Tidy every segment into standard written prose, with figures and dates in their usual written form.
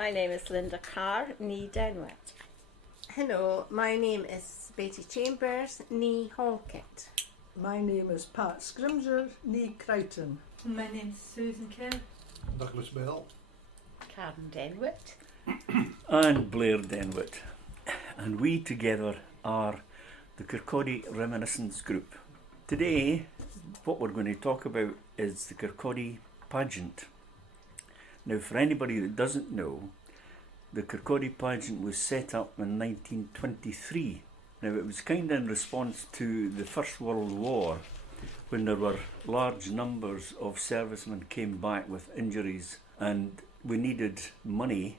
My name is Linda Carr, ní Denwet. Hello, my name is Betty Chambers, ní Halkett. My name is Pat Scrimger, ní Crichton. My name's Susan Kerr. Douglas Bell. Karen Denwet. And Blair Denwet. And we together are the Kirkcaldy Reminiscing group. Today, what we're going to talk about is the Kirkcaldy pageant. Now, for anybody that doesn't know, the Kirkcaldy pageant was set up in 1923. Now, it was kind of in response to the First World War, when there were large numbers of servicemen came back with injuries, and we needed money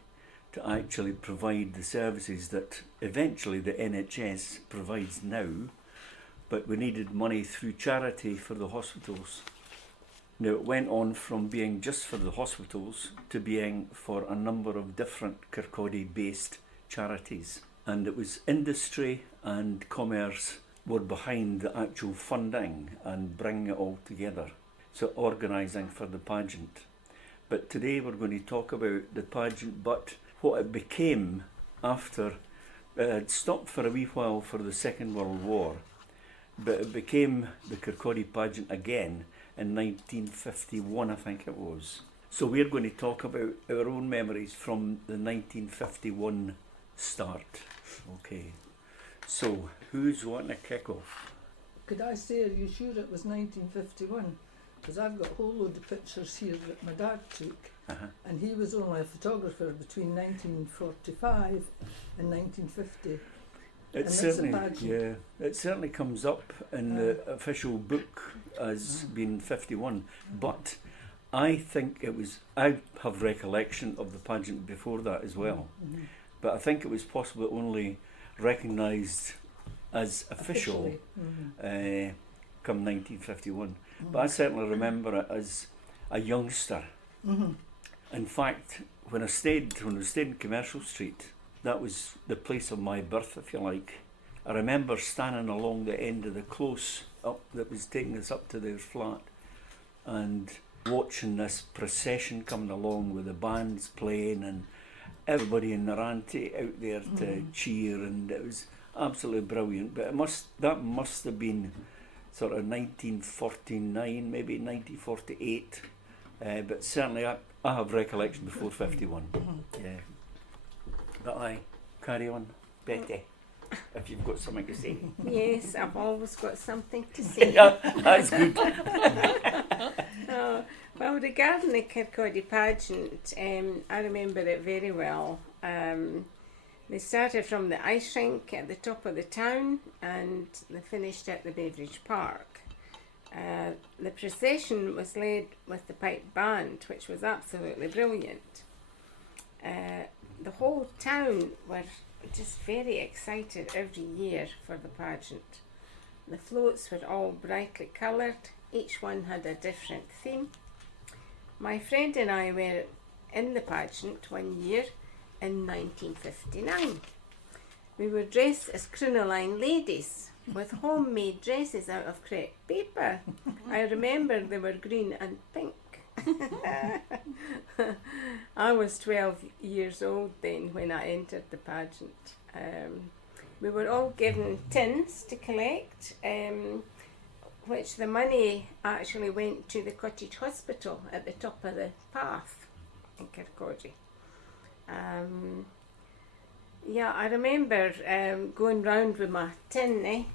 to actually provide the services that eventually the NHS provides now, but we needed money through charity for the hospitals. Now, it went on from being just for the hospitals to being for a number of different Kirkcaldy-based charities. And it was industry and commerce were behind the actual funding and bringing it all together. So organising for the pageant. But today we're going to talk about the pageant, but what it became after it had stopped for a wee while for the Second World War, but it became the Kirkcaldy pageant again in 1951, I think it was. So we're going to talk about our own memories from the 1951 start. Okay, so who's wanting to kick off? Could I say, are you sure it was 1951? Because I've got a whole load of pictures here that my dad took, and he was only a photographer between 1945 and 1950. It certainly comes up in the official book as being 51, but I think it was, I have recollection of the pageant before that as well, but I think it was possibly only recognised as official come 1951. But I certainly remember it as a youngster. In fact, when I stayed in Commercial Street, that was the place of my birth, if you like. I remember standing along the end of the close up that was taking us up to their flat and watching this procession coming along with the bands playing and everybody in their auntie out there to cheer, and it was absolutely brilliant. But that must have been sort of 1949, maybe 1948, but certainly I have recollection before 51. Yeah. But I carry on, Betty, if you've got something to say. Yes, I've always got something to say. Yeah, that's good. Well, regarding the Kirkcaldy pageant, I remember it very well. They started from the ice rink at the top of the town and they finished at the Beveridge Park. The procession was led with the pipe band, which was absolutely brilliant. The whole town were just very excited every year for the pageant. The floats were all brightly coloured, each one had a different theme. My friend and I were in the pageant one year in 1959. We were dressed as crinoline ladies with homemade dresses out of crepe paper. I remember they were green and pink. I was 12 years old then when I entered the pageant. We were all given tins to collect, which the money actually went to the cottage hospital at the top of the path in Kirkcaldy. I remember going round with my tin,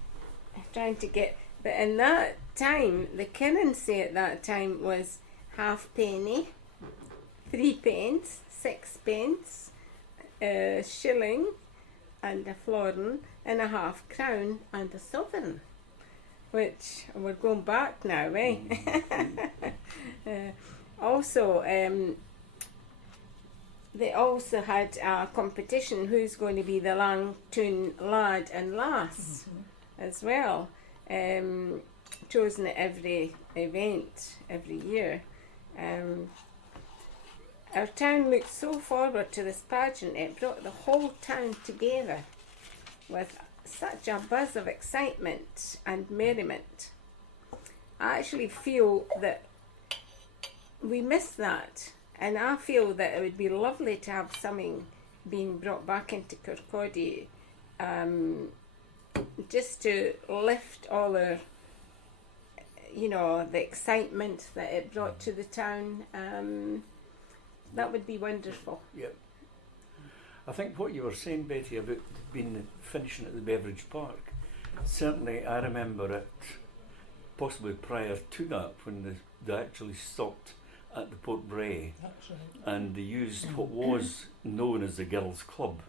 trying to get, but in that time, the currency at that time was halfpenny, 3 pence, 6 pence, a shilling and a florin, and a half crown and a sovereign, which we're going back now, Also, they also had a competition who's going to be the Langtoon lad and lass as well, chosen at every event every year. Our town looked so forward to this pageant, it brought the whole town together with such a buzz of excitement and merriment. I actually feel that we missed that And I feel that it would be lovely to have something being brought back into Kirkcaldy, just to lift all the, the excitement that it brought to the town. That would be wonderful. Yep. I think what you were saying, Betty, about finishing at the Beveridge Park, certainly I remember it possibly prior to that when they actually stopped at the Port Bray That's right. and they used what was known as the Girls' Club.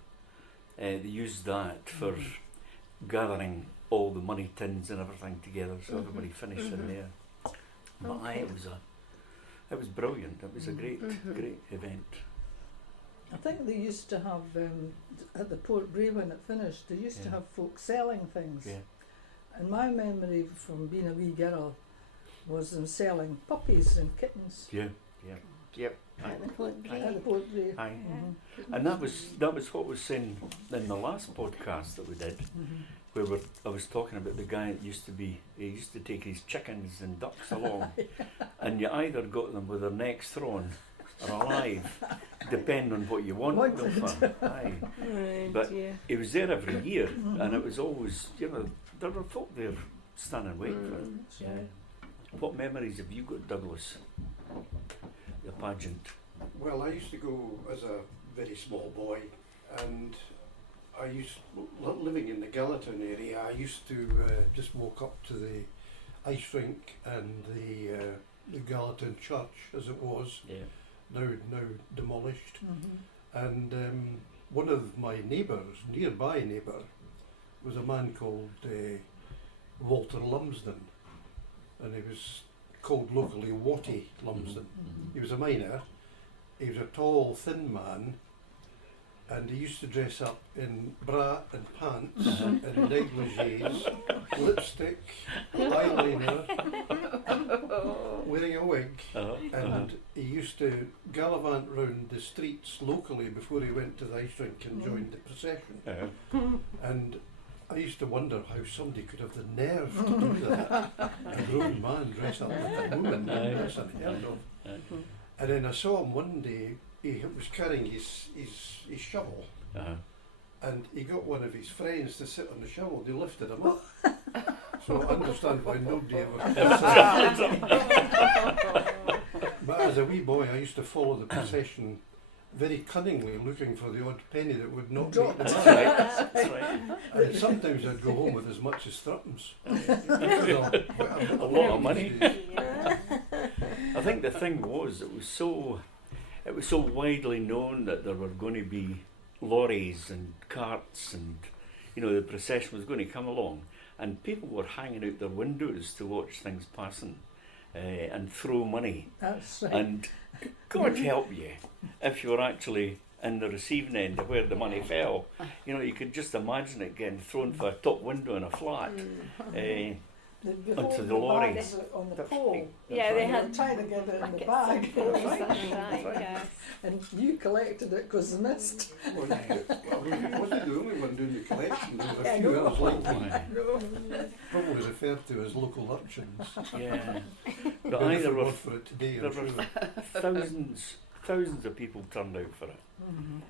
They used that for gathering all the money tins and everything together, so everybody finished in there. But Okay. it was brilliant. It was a great event. I think they used to have, at the Port Bray when it finished, they used to Yeah. have folk selling things. Yeah. And my memory from being a wee girl was them selling puppies and kittens Yeah. Yep. At the Port Bray. at the Port Bray. Aye. Mhm. And that was what was saying in the last podcast that we did, where I was talking about the guy that used to take his chickens and ducks along, and you either got them with their necks thrown or alive, depending on what you wanted them for. Aye. Oh, But dear. He was there every year, and it was always, there were folk there standing waiting for it. That's Yeah. right. What memories have you got, Douglas? The pageant. Well, I used to go as a very small boy, and living in the Gallatin area, I used to just walk up to the ice rink and the Gallatin church, as it was, Yeah. now demolished. Mhm. And one of my nearby neighbour, was a man called Walter Lumsden, and he was called locally Watty Lumsden. He was a miner. He was a tall, thin man, and he used to dress up in bra and pants and negligees, lipstick, eyeliner, wearing a wig, and he used to gallivant round the streets locally before he went to the ice rink and joined the procession. And I used to wonder how somebody could have the nerve to do that. A grown man dressed up like a woman, that's unheard of. And then I saw him one day, he was carrying his shovel, and he got one of his friends to sit on the shovel. They lifted him up. So I understand why nobody ever But as a wee boy, I used to follow the procession very cunningly, looking for the odd penny that would not Drop. make the That's right. That's right. And sometimes I'd go home with as much as threepence. A lot of money. I think the thing was, it was so widely known that there were going to be lorries and carts, and the procession was going to come along, and people were hanging out their windows to watch things passing and throw money. That's right. And God help you if you were actually in the receiving end of where the money fell. You could just imagine it getting thrown for a top window in a flat. Onto the lorry. Bags on the pole. Yeah, they They had were trying to get it in the buckets bag. and things, that's right, yes. And you collected it because they missed. Well, he wasn't the only one doing the collection. There were a I few know. others like me, probably referred to as local urchins. Yeah. But Got a either different were word for it today, there I'm were sure. thousands of people turned out for it.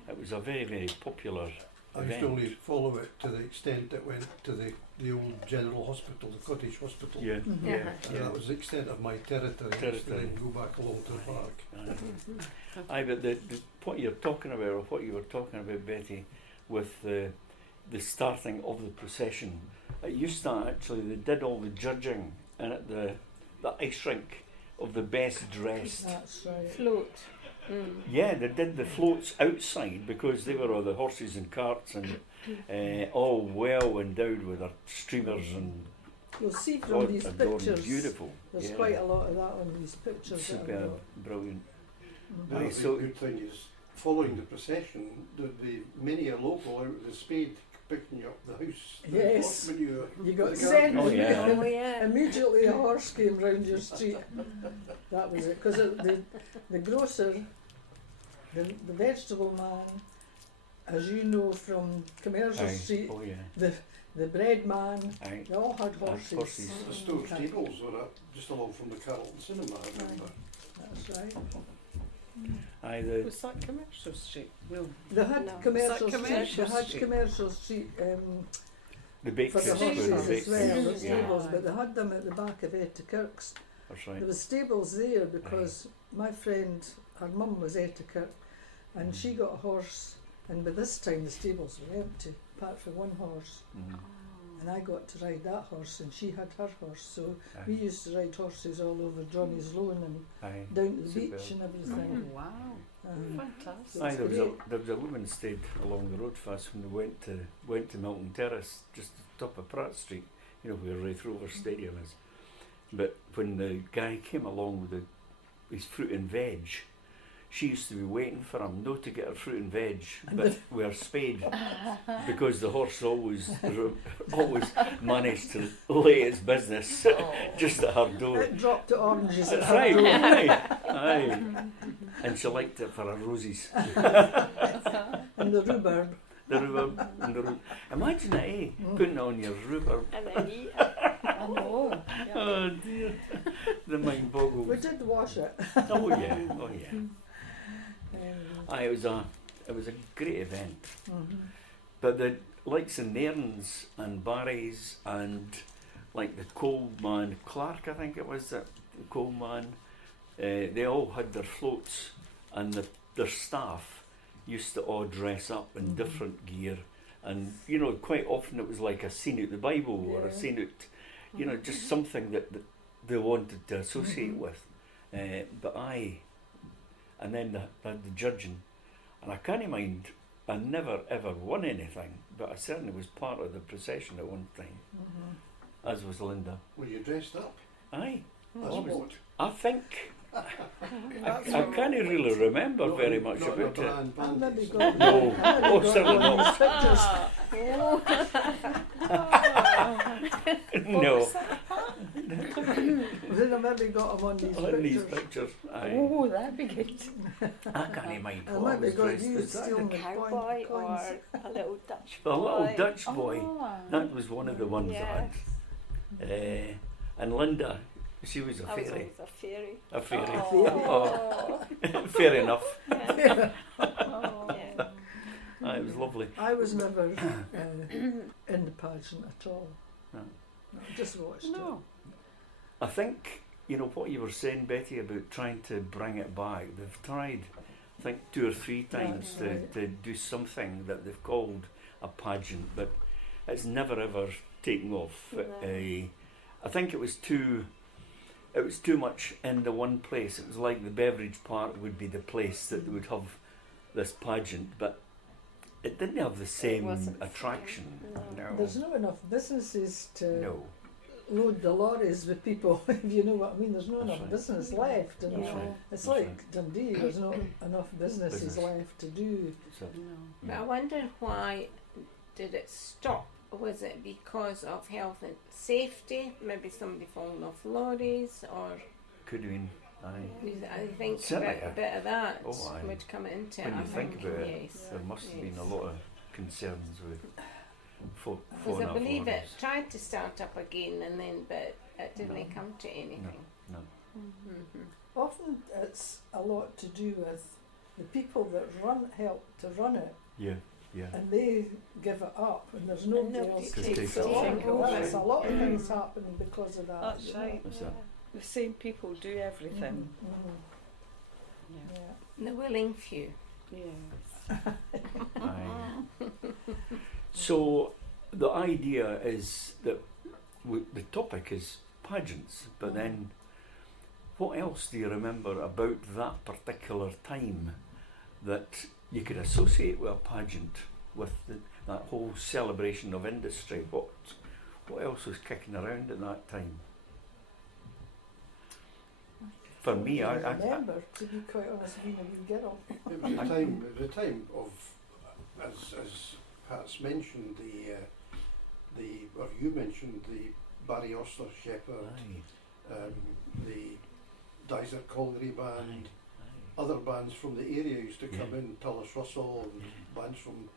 It was a very, very popular I used to event. only follow it to the extent it went to the old general hospital, the cottage hospital. Yeah, Yeah. And that was the extent of my territory. I used to then go back along to the park. Aye, but the what you're talking about, or what you were talking about, Betty, with the starting of the procession, it used to actually, they did all the judging and at the ice rink of the best dressed. That's right. Float. Yeah, they did the floats outside because they were all the horses and carts and all well endowed with their streamers and You'll see from God these adorned, pictures, beautiful. there's Yeah. quite a lot of that on these pictures. that I've Superb, got. brilliant. Now, Aye, the so good thing is, following the procession, there'd be many a local out with a spade picking up the house. Yes. When you You got the sent. Oh, yeah. Oh, yeah. Immediately a horse came round your street. That was it. Because the grocer, the vegetable man, as you know from Commercial aye. Street, Oh yeah. the bread man, Aye. they all had horses. horses. The store stables were up just along from the Carlton Cinema, I remember. That's right. Aye, the Was that Commercial Street? Well, They had No. commercial Was that street. They Commercial had Street? commercial street the bake for the fish were horses the as bake well. fish. The Yeah. stables, but they had them at the back of Etta Kirk's. That's right. There was stables there because my friend, her mum was Etta Kirk, and she got a horse. And by this time the stables were empty, apart from one horse. Mhm. And I got to ride that horse, and she had her horse. So Aye. we used to ride horses all over Johnny's Lawn and Aye. down to the Superb. beach and everything. wow. Fantastic. Aye, It's there was a woman stayed along the road for us when we went to Milton Terrace, just at the top of Pratt Street, you know where Wraith Rovers Stadium is. But when the guy came along with his fruit and veg, she used to be waiting for him, not to get her fruit and veg, but with her spade, because the horse always managed to lay its business just at her door. It dropped the oranges at That's her right, door. aye. And she liked it for her roses. And the rhubarb. The rhubarb and the rhubarb. Imagine it, eh? Putting it on your rhubarb. And then eat it. I know. Yeah. Oh dear. The mind boggles. We did wash it. Oh yeah, oh yeah. Um, Aye, it was a great event. mhm. But the likes of Nairns and Barry's and like the Coalman Clark, I think it was, the Coalman, they all had their floats, and their staff used to all dress up in different gear, and you know, quite often it was like a scene out the Bible or a Yeah. scene out, you know, just something that they wanted to associate with. But and then they had the judging, and I can't mind, I never ever won anything, but I certainly was part of the procession at one time, as was Linda. Were you dressed up? Aye, As what? I think. I can't really remember Not very in- much not in a about it. brand I maybe bandage. got No. I maybe Oh, got certainly one of not. these pictures. No, Then I maybe got them on these on these pictures. pictures. Aye. Oh, that'd be good. I can't mind I what I maybe was got dressed you as. stealing the Cowboy or coins. a little Dutch boy. A little Dutch boy. Oh, That was one of the ones yes. I had. And Linda, she was a I was fairy. always a fairy. A fairy. Oh. Fair enough. Yeah. Oh. Yeah. It was lovely. I was never in the pageant at all. No. No, I just watched No. I think, you know, what you were saying, Betty, about trying to bring it back. They've tried, I think, 2 or 3 times That's right. to do something that they've called a pageant, but it's never ever taken off. No. I think it was too much in the one place. It was like the beverage park would be the place that would have this pageant, but it didn't have the same wasn't the same. attraction. No. it. There's not enough businesses to No. load the lorries with people, if you know what I mean. There's not That's enough right. business left. And That's right. it's That's like right. Dundee, there's not enough businesses Business. left to do. So, But I wonder why did it stop? Was it because of health and safety? Maybe somebody falling off lorries, or could have been. Aye. I think Certainly, a bit of that Oh, aye. would come into When it. you I think about it, yes. there must have been a Yes. lot of concerns with Because falling I off believe it lorries. tried to start up again, and then but it didn't No. come to anything. No. Mm-hmm. Often it's a lot to do with the people that help to run it, Yeah, yeah. and they give it up, and there's nobody nobody else takes takes it it over. on. That's a lot of things happening because of that. That's you know. right. What's Yeah. that? The same people do everything. Mhm. Yeah. Yeah. The willing few. Yes. Aye. So the idea is that the topic is pageants, but then what else do you remember about that particular time that you could associate with a pageant, with that whole celebration of industry? What else was kicking around at that time? For me, I remember, to be quite honest, being a wee girl. It was the time of, as Pat's mentioned, or you mentioned the Barry Oster Shepherd, the Dyser Colliery Band, other bands from the area used to come in, Tullis Russell, and bands from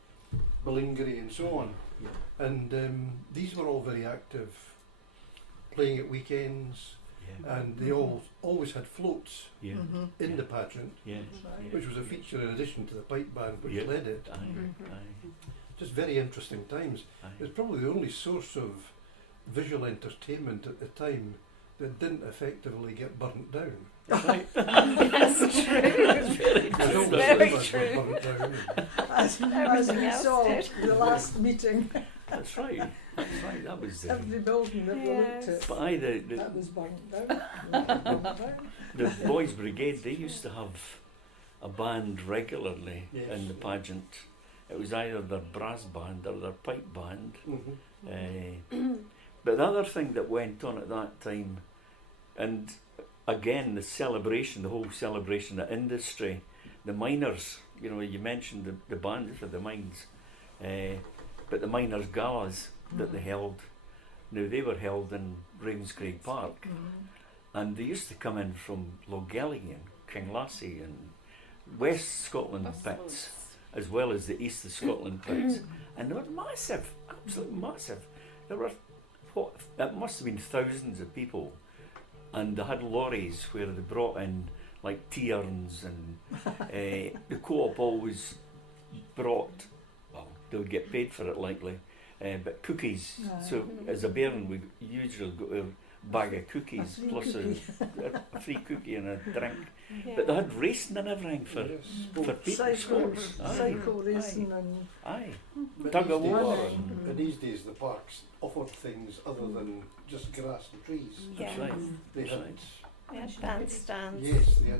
Ballingery and so on. Yeah. And these were all very active, playing at weekends. Yeah. and they all always had floats Yeah. Mhm. in Yeah. the pageant, Yeah. Right. which was a feature in addition to the pipe band which Yeah. led it. Aye. Mhm. Aye. Just very interesting times. Aye. It's probably the only source of visual entertainment at the time that didn't effectively get burnt down. That's right. That's true. That's very There's true. always Very rumours true. were burnt down. As Everything we else saw did. the last meeting, That's right. That's right. That was every building that we looked at, But aye, that was burnt down. Burnt down. the Boys Brigade, they used to have a band regularly Yes. in the pageant. It was either their brass band or their pipe band. Mhm. But the other thing that went on at that time, and again the celebration, the whole celebration of industry, the miners, you know, you mentioned the band for the mines, but the miners' galas that they held, now they were held in Ravenscraig Park, Mhm. and they used to come in from Logelly and Kinglassie and West Scotland pits, as well as the East of Scotland pits, and they were massive, absolutely massive. There were, what, it must have been thousands of people, and they had lorries where they brought in like tea urns, and the co-op always brought, well, they would get paid for it likely, but cookies. Aye. So as a bairn, we usually got a bag of cookies free plus cookie. a free cookie and a drink. Yeah. But they had racing and everything for Yes. for people, Cycle, sports. Aye. cycle racing and Aye. But Tug these of days- war Running. and And these days the parks offered things other than just grass and trees. that's Yeah. right. They That's had, right. Yeah, bandstands. yes, they had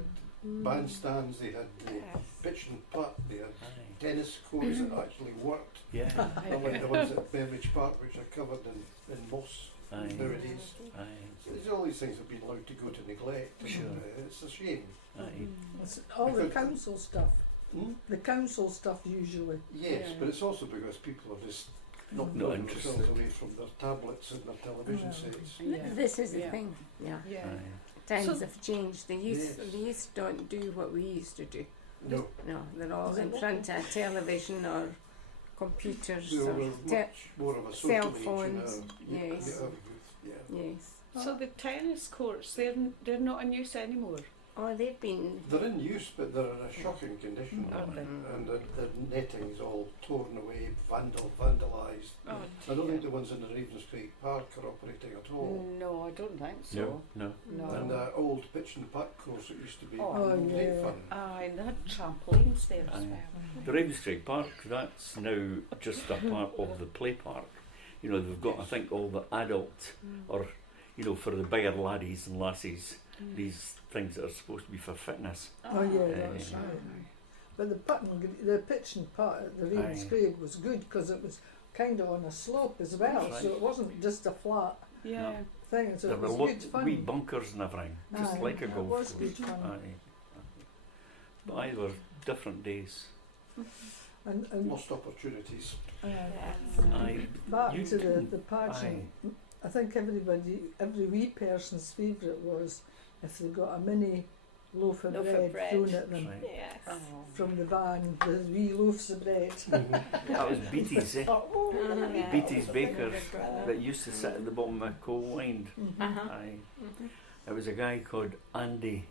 bandstands, they had the Yes. pitch and putt, they had Aye. tennis courts that actually worked, Yeah. unlike the ones at Beveridge Park which are covered in moss Aye. nowadays. Aye. So there's all these things have been allowed to go to neglect. And, Sure. it's a shame. Aye. it's all the council stuff. Hmm? The council stuff usually. Yes, Yeah. but it's also because people are just not Not pulling themselves interested. away from their tablets and their television Yeah. sets. This is the Yeah. thing. Yeah. Yeah. Aye. Times So- have changed. The youth, Yes. the youth don't do what we used to do. No, No, they're all in front of television or computers they or were much more of a social cell age in phones, our, yes. our youth. Yeah. yes. So the tennis courts, they're not in use anymore. Oh, they've been. They're in use, but they're in a shocking condition, Are they? and the netting is all torn away, vandalised. Oh, I don't think the ones in the Ravenscraig Park are operating at all. No, I don't think No, so. no. No. And the old pitch and putt course that used to be Oh, great yeah. fun. Aye, and they had trampolines there as Aye. well. The Ravenscraig Park, that's now just a part of the play park. You know, they've got, I think, all the adult, or, you know, for the bigger laddies and lassies, these things that are supposed to be for fitness. Oh yeah, that's Aye. right. But the pitch and putt at the Ravenscraig was good because it was kind of on a slope as well, That's so right. it wasn't just a flat Yeah. thing. So There it were was good fun. wee bunkers and everything, just Aye, like a it golf was course. good fun. Aye. But aye, they were different days. And Lost opportunities. Aye. back You to can- the pageant, I think every wee person's favourite was if they got a mini loaf of Loaf of bread bread. thrown at them Right. Yes. Oh. from the van, the wee loaves of bread. That was Beatty's, eh? Oh, Yeah. Beatty's Bakers that used to sit at the bottom of Coal Wind. Uh-huh. Aye. There was a guy called Andy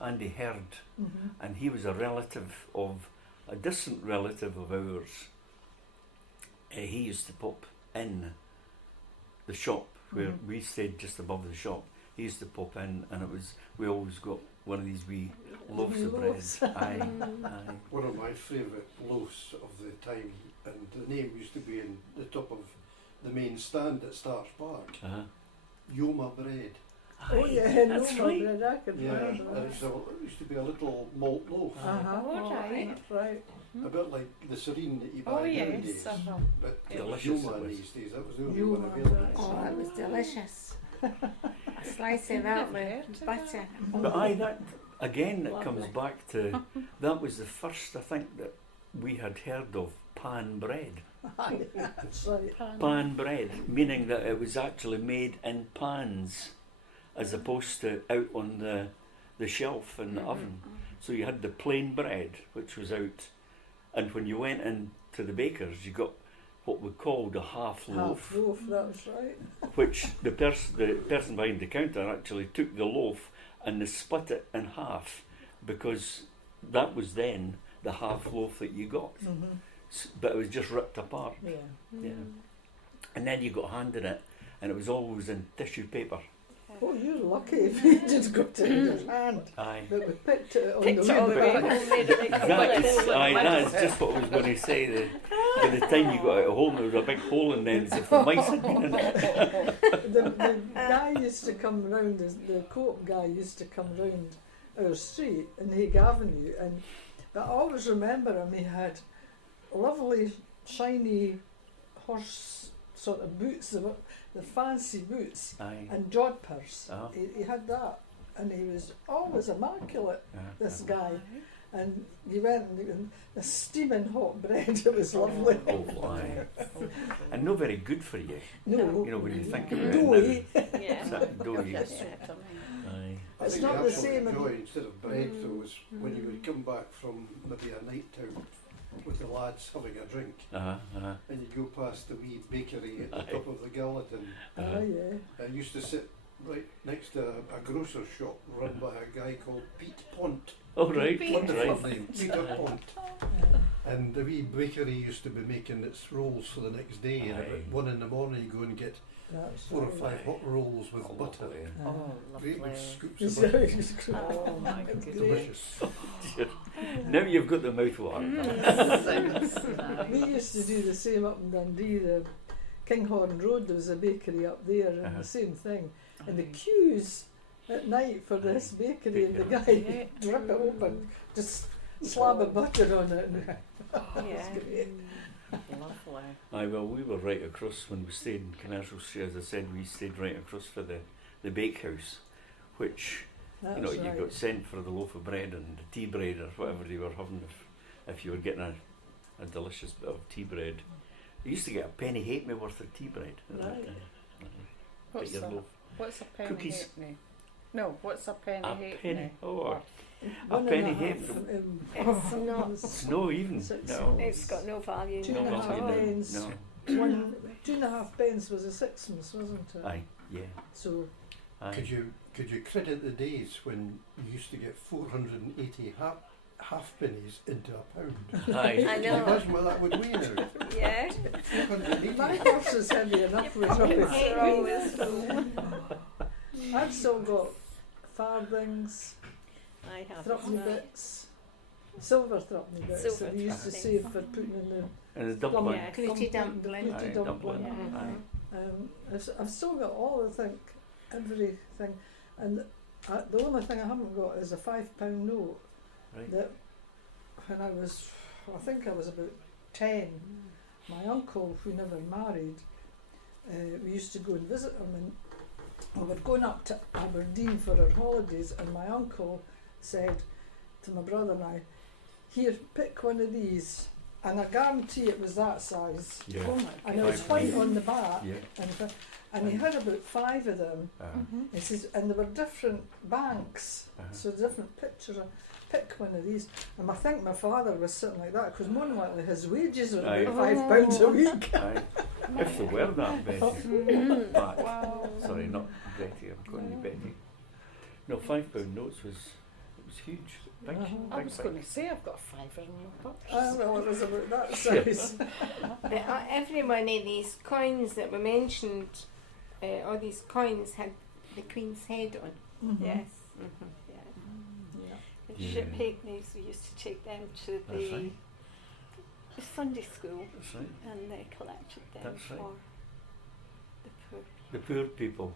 Herd, mhm. and he was a distant relative of ours. He used to pop in the shop where Mhm. we stayed just above the shop. He used to pop in, and we always got one of these wee loaves Wee of bread. loaves. Aye, aye. One of my favourite loaves of the time, and the name used to be in the top of the main stand at Starch Park, Uh-huh. Yoma bread. Oh Aye, yeah, that's no right. bread. I could Yeah, remember and that. it used to be a little malt loaf, Uh-huh. Oh, right. Right. a bit like the serene that you buy Oh, yes. nowadays. Uh-huh. But it was Delicious it Yoma was. these days, that was the only Yoma, one available. right. Oh, that was delicious. A slice of that with butter. But aye, that again, it comes Lovely. back to that was the first I think that we had heard of pan bread. Aye, that's right. Pan bread, meaning that it was actually made in pans, as opposed to out on the shelf in the oven. So you had the plain bread, which was out, and when you went into the baker's, you got what we called a half loaf, Half loaf, that's right. which the person behind the counter actually took the loaf and they split it in half, because that was then the half loaf that you got. Mm-hmm. But it was just ripped apart. Yeah. Yeah. And then you got handed it, and it was always in tissue paper. Oh, you're lucky if you just got it in your hand. Aye. But we picked it on Picked the it up, way right? back. Made it like That's just what I was going to say. By the time you got out of home, there was a big hole in there as if the mice had been in it. The guy used to come round, the co-op guy used to come round our street in Hague Avenue, but I always remember him, he had lovely shiny horse sort of boots, the fancy boots, Aye. and jodhpurs. Uh-huh. He had that, and he was always immaculate, this guy. And he went and the steaming hot bread, it was lovely. Oh, aye. And not very good for you. No, You know, when you think about doughy. it. Yeah. That doughy. Yes. Aye. I It's think not the the same. absolute joy, instead of bread though, was when you would come back from maybe a night out with the lads having a drink, and you go past the wee bakery at the top of the Gallatin. Ah, yeah. I used to sit right next to a grocer's shop run by a guy called Pete Pont. Oh, right. Wonderful Right. name, Peter Pont. And the wee bakery used to be making its rolls for the next day, and Aye. at 1 in the morning you go and get That's 4 or right. 5 hot rolls with butter. Oh, Great big lovely. scoops of butter. Oh my goodness. Delicious. Now you've got the mouth water. We used to do the same up in Dundee, the Kinghorn Road, there was a bakery up there, and the same thing. And the queues at night for this bakery, and the guy rip it open, just slab of butter on it. And Yeah. great. Lovely. Aye, well, we were right across when we stayed in Commercial Street, as I said, we stayed right across for the bakehouse, which, That's you know, you right. got sent for the loaf of bread and the tea bread or whatever you were having if you were getting a delicious bit of tea bread. You used to get a penny halfpenny worth of tea bread. Right. What's Your that? loaf. What's a penny Cookies. halfpenny? No, what's a penny A halfpenny? penny. Oh, a One and penny half, half. It's not. no, even. Six No. cents. It's got no value. Two No and a half value, no. pence. No. 2.5 pence was a sixpence, wasn't it? Aye, yeah. So Aye. Could you credit the days when you used to get 480 halfpennies into a pound? Aye. I Can you know. imagine what that would weigh now? Yeah. 480. my horse is heavy enough with They're rubbish. always full. I've still got farthings, I have. threepenny bits, silver threepenny bits Silver that we used to threepennies. save for putting in the And the dumpling. Yeah. Cootie dumpling. Cootie Aye, dumpling. dumpling. Yeah. Aye. I've still got all, I think, everything. And the only thing I haven't got is a £5 note Right. that when I was about 10, my uncle, who never married, we used to go and visit him, and we were going up to Aberdeen for our holidays, and my uncle said to my brother and I, "Here, pick one of these," and I guarantee it was that size. Yeah. Oh my And it was Five white notes. on the back, Yeah. and he had about 5 of them. Mm-hmm. He says, and there were different banks, so different pictures. Pick one of these. And I think my father was sitting like that, because more than likely his wages were Aye. about £5 a week. Aye. If they were that, Betty. Mm-hmm. But, Wow. sorry, not Betty, I'm calling you Betty. No, £5 notes was huge. Big, Uh-huh. I big, was big. going to say I've got a fiver in my purse. Well, it was about that size. But every one of these coins that were mentioned, all these coins had the Queen's head on. Mhm. Yes. Mm-hmm. Yeah. Yeah. The Yeah. ship halfpennies, we used to take them to That's right. the Sunday school, That's right. and they collected them That's right. for the poor. The poor people.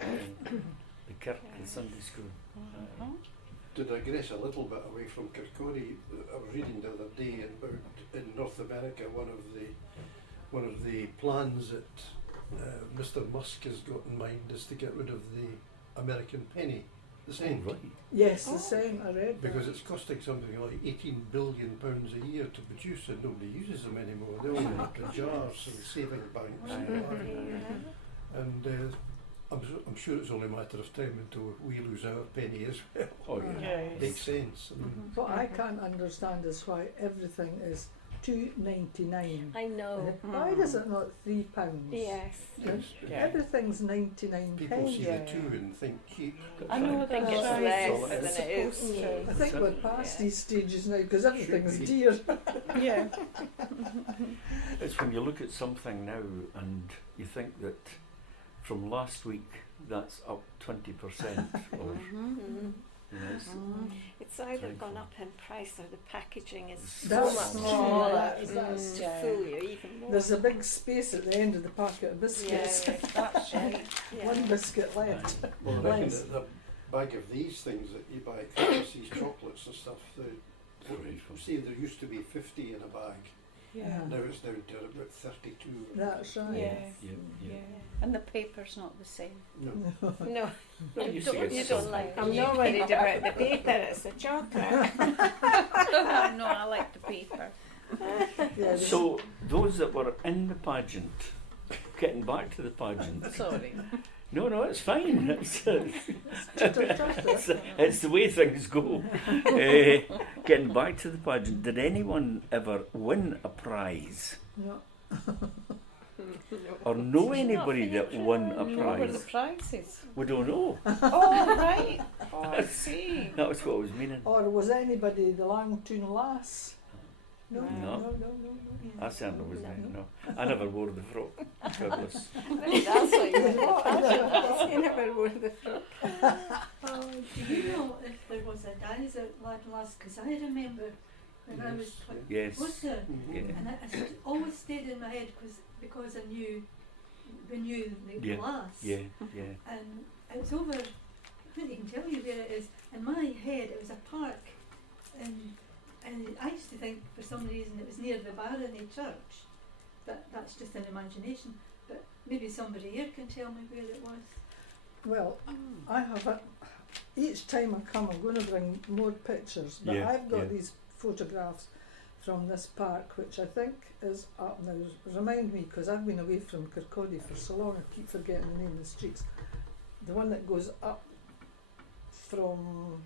The Kirk and Sunday school. Uh-huh. To digress a little bit away from Kirkcaldy, I was reading the other day about in North America one of the plans that Mr. Musk has got in mind is to get rid of the American penny, the cent, Right. Yes, the same, I read that. because it's costing something like £18 billion a year to produce, and nobody uses them anymore. They only make the jars and saving banks and all that. And I'm sure it's only a matter of time until we lose our penny as well. Oh, yeah. Makes sense. I mean, What I can't understand is why everything is £2.99. I know. Why is it not £3? Yes. Yes. Yeah. Everything's 99 People pence. see the two and think cheap. I know I think that's it's right. less It's than it is. supposed to. I think we're past Yeah. these stages now because everything's be. dear. Yeah. It's when you look at something now and you think that from last week that's up 20% or Mm. you know, it's, It's either Dreadful. gone up in price or the packaging is so That's much true, smaller that's to true. fool you even more. There's a big space at the end of the packet of biscuits. Yeah. That's right. Yeah. One biscuit left. Well, I reckon Nice. that the bag of these things that you buy, Christmas chocolates and stuff, see, there used to be 50 in a bag. Yeah. Now it's down to about 32. That's right. Yeah. yeah, yeah. Yeah. And the paper's not the same. No. No, I used to get you some- don't like I'm it. not worried about the paper, it's the chocolate. No, I like the paper. Yeah, So those that were in the pageant, getting back to the pageant. Sorry. No, it's fine. it's It's the way things go. Getting back to the pageant, did anyone ever win a prize no. or know anybody that won a What were the prize? prices? We don't know. Oh, right. Oh, I see. That was what I was meaning. Or was anybody the Langtoon lass? No, No. no, no, no. I certainly wasn't. No, I never wore the frock. Goodness. Maybe that's what you want. You never wore the frock. Do you know if there was a dinosaur lad last? Because I remember when I was Yes. was there, Yeah. and it always stayed in my head because I knew we knew the Yeah. glass, Yeah. Yeah. and it was over. I can't even tell you where it is. In my head, it was a park, and I used to think for some reason it was near the Barony Church, but that's just an imagination. But maybe somebody here can tell me where it was. Well, I have a, each time I come, I'm going to bring more pictures, but Yeah, I've got yeah. these photographs from this park, which I think is up now. Remind me, because I've been away from Kirkcaldy for so long, I keep forgetting the name of the streets. The one that goes up from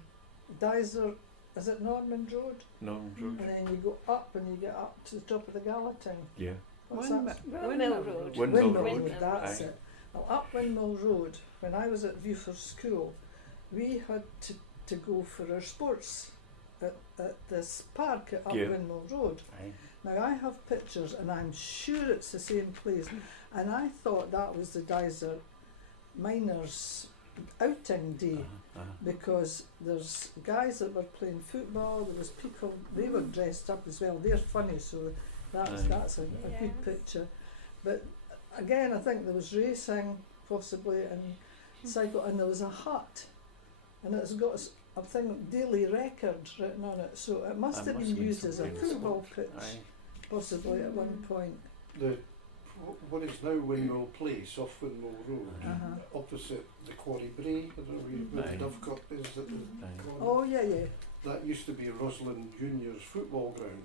Dyser, is it Norman Road? No. And then you go up and you get up to the top of the Gallatin. Yeah. What's Windmill- that? Windmill Road. Windmill Windmill Road. Road, that's Aye. it. Well, up Windmill Road, when I was at Viewford School, we had to go for our sports at this park at up Yeah. Windmill Road. Aye. Now I have pictures and I'm sure it's the same place, and I thought that was the Dyser Miners outing day, because there's guys that were playing football, there was people, they were dressed up as well, they're funny, so that's a Yes. good picture. But again, I think there was racing possibly and cycle, and there was a hut, and it's got a thing, daily record written on it, so it must have been used as a football pitch Aye. possibly at one point. What is now Windmill Place off Windmill Road, Uh-huh. opposite the Quarry Bray, I don't know where Aye. the Dovecote is at the Aye. corner. Oh yeah. That used to be Rosalind Junior's football ground.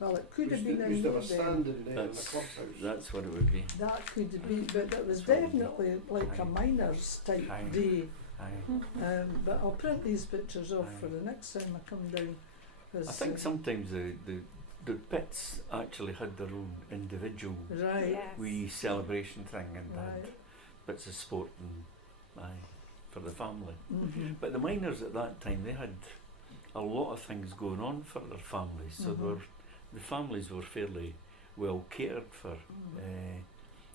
Well, it could have Used been to, in used to have a there then. stand in there in the That's, clubhouse. that's what it would be. That could have been, but it was Probably. definitely like a Aye. miners type Aye. day. Aye. But I'll print these pictures off Aye. for the next time I come down. 'Cause, I think sometimes the pits actually had their own individual right, Yes. wee celebration thing and had right. bits of sport and for the family. Mm-hmm. But the miners at that time, they had a lot of things going on for their families, so Mhm. the families were fairly well cared for,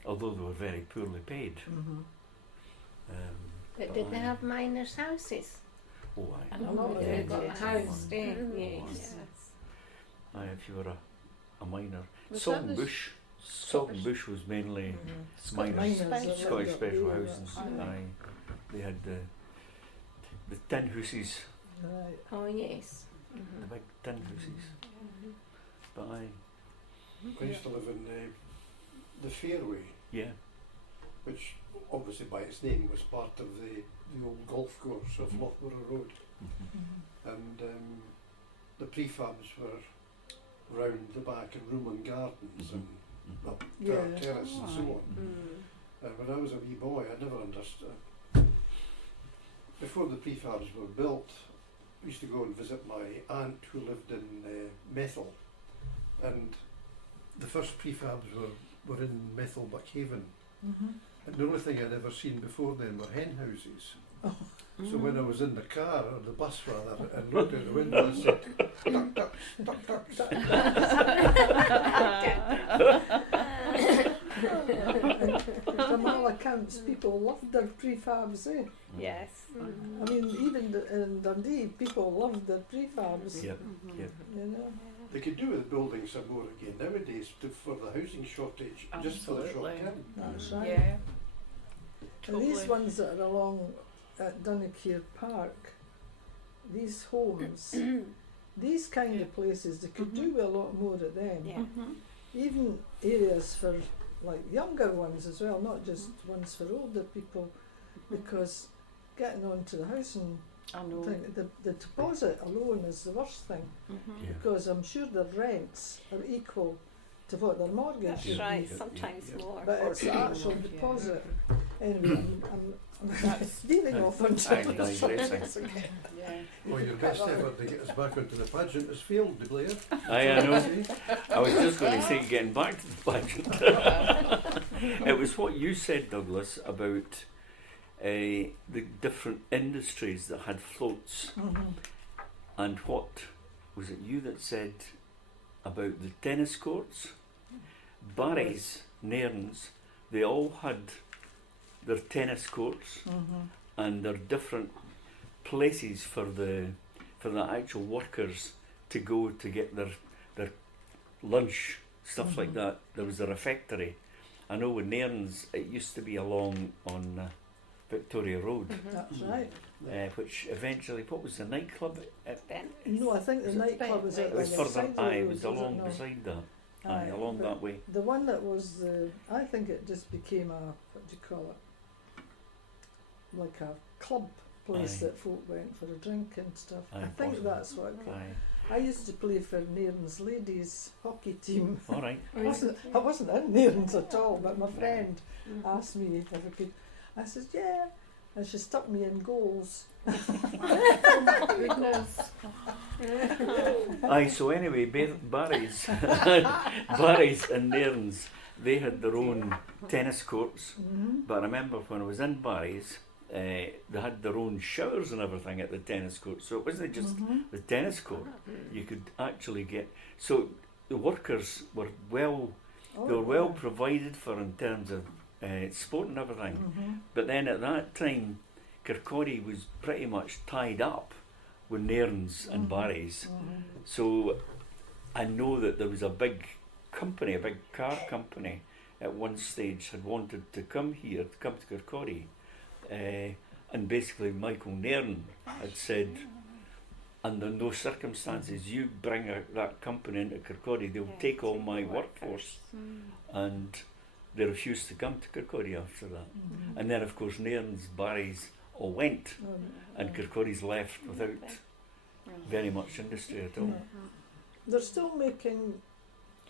although they were very poorly paid. Mm-hmm. But did they have miners' houses? Oh, aye. I know know they they did, got a yeah. house there, Mm, yes. Aye, if you were a miner. Was Salt that and the Bush. Salt and Bush was mainly miners. Miners that lived Scottish up special there, housing. that's Aye. right. Aye. They had the tin houses, Right. Oh yes. the big tin houses. But aye, I used to live in the Fairway, yeah. which obviously by its name was part of the old golf course of Mhm. Loughborough Road. And the prefabs were round the back in Roman Gardens and up Yeah. Terrace and so on. Mm. When I was a wee boy, I never understood. Before the prefabs were built, I used to go and visit my aunt who lived in Methil, and the first prefabs were in Methil Buckhaven. Mhm. And the only thing I'd ever seen before then were hen houses. Oh. So when I was in the car, or the bus rather, and looked out the window, I said, duck, duck, duck, duck, duck. And from all accounts, people loved their prefabs, eh? Yes. I mean, even in Dundee, people loved their prefabs, Yep, yep. you know. They could do with building some more again nowadays for the housing shortage, just for the short Absolutely. term. That's right. Yeah. And these Totally. ones that are along at Dunnacare Park, these homes, these kind of places, they could do with a lot more of them. Yeah. Mhm. Even areas for like younger ones as well, not just ones for older people, because getting onto the housing I know. thing, the deposit alone is the worst thing, Mhm. Yeah. because I'm sure their rents are equal to what their mortgage That's would right, be. sometimes yeah. more. But it's the actual Yeah. deposit. Anyway, I'm veering off onto I'm other digressing. subjects again. Yeah. Well, your best effort to get us back onto the pageant has failed, De Blair. I know. I was just going to say, getting back to the pageant. It was what you said, Douglas, about the different industries that had floats, Mhm. and what was it you that said about the tennis courts? Barry's, Nairns, they all had their tennis courts Mhm. and their different places for the actual workers to go to get their lunch, stuff like Mhm. that. There was a refectory. I know in Nairns it used to be along on Victoria Road, That's right. which eventually, what was the nightclub? Then No, I think the Was it nightclub was Bentley? at It was the further, side of the aye, it road, was was along no? beside that. Aye, along but that way. The one that was I think it just became a, what do you call it? Like a club place Aye. that folk went for a drink and stuff. Aye, I think possibly. that's what it called. Aye. I used to play for Nairns ladies hockey team. All right. I wasn't in Nairns at all, but my friend asked me if I could. I said, yeah. And she stuck me in goals. Goodness. Aye, so anyway, Barry's, Barry's and Nairns, they had their own tennis courts. Mm-hmm. But I remember when I was in Barry's, they had their own showers and everything at the tennis court. So it wasn't just the tennis court. You could actually get. So the workers were they were well provided for in terms of sport and everything. Mm-hmm. But then at that time, Kirkcaldy was pretty much tied up with Nairns and Barry's. So I know that there was a big company, a big car company, at one stage had wanted to come here, to come to Kirkcaldy. And basically Michael Nairn had said, under no circumstances you bring that company into Kirkcaldy, they'll take all my workforce. And they refused to come to Kirkcaldy after that. And then of course Nairn's, Barry's all went, and Kirkcaldy's left without very much industry at all. They're still making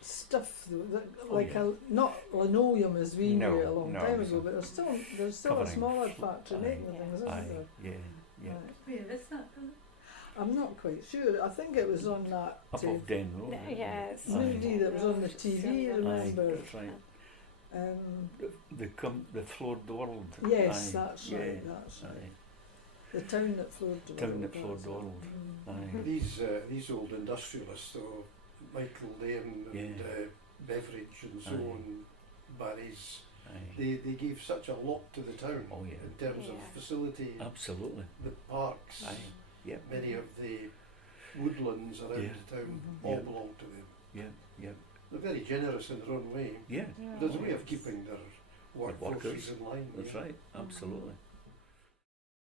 stuff though, that, like yeah. not linoleum as we No, knew it a long no, time it's ago, not. but there's still a Covering. smaller factory making things, isn't Aye, there? yeah. Right. Where is that? I'm not quite sure. I think it was on that Up uh, off Den Road. yes. movie that was on the TV, Aye, remember? that's right. Um, The floored world. yes, Aye, that's yeah, right, that's right. aye. The town that floored the Town world. that floored that's the it. world. Mm. Aye. These old industrialists, though, Michael Lane and Yeah. Beveridge and so Aye. on, Barry's, Aye. they gave such a lot to the town Oh, yeah. in terms of Yeah. facility, Absolutely. the parks, Aye. Yep. many of the woodlands around Yeah. the town Mhm. all Yeah. belong to them. Yeah. They're very generous in their own way. Yeah. There's a way of keeping their workforces workers. in line. That's yeah. right. Absolutely.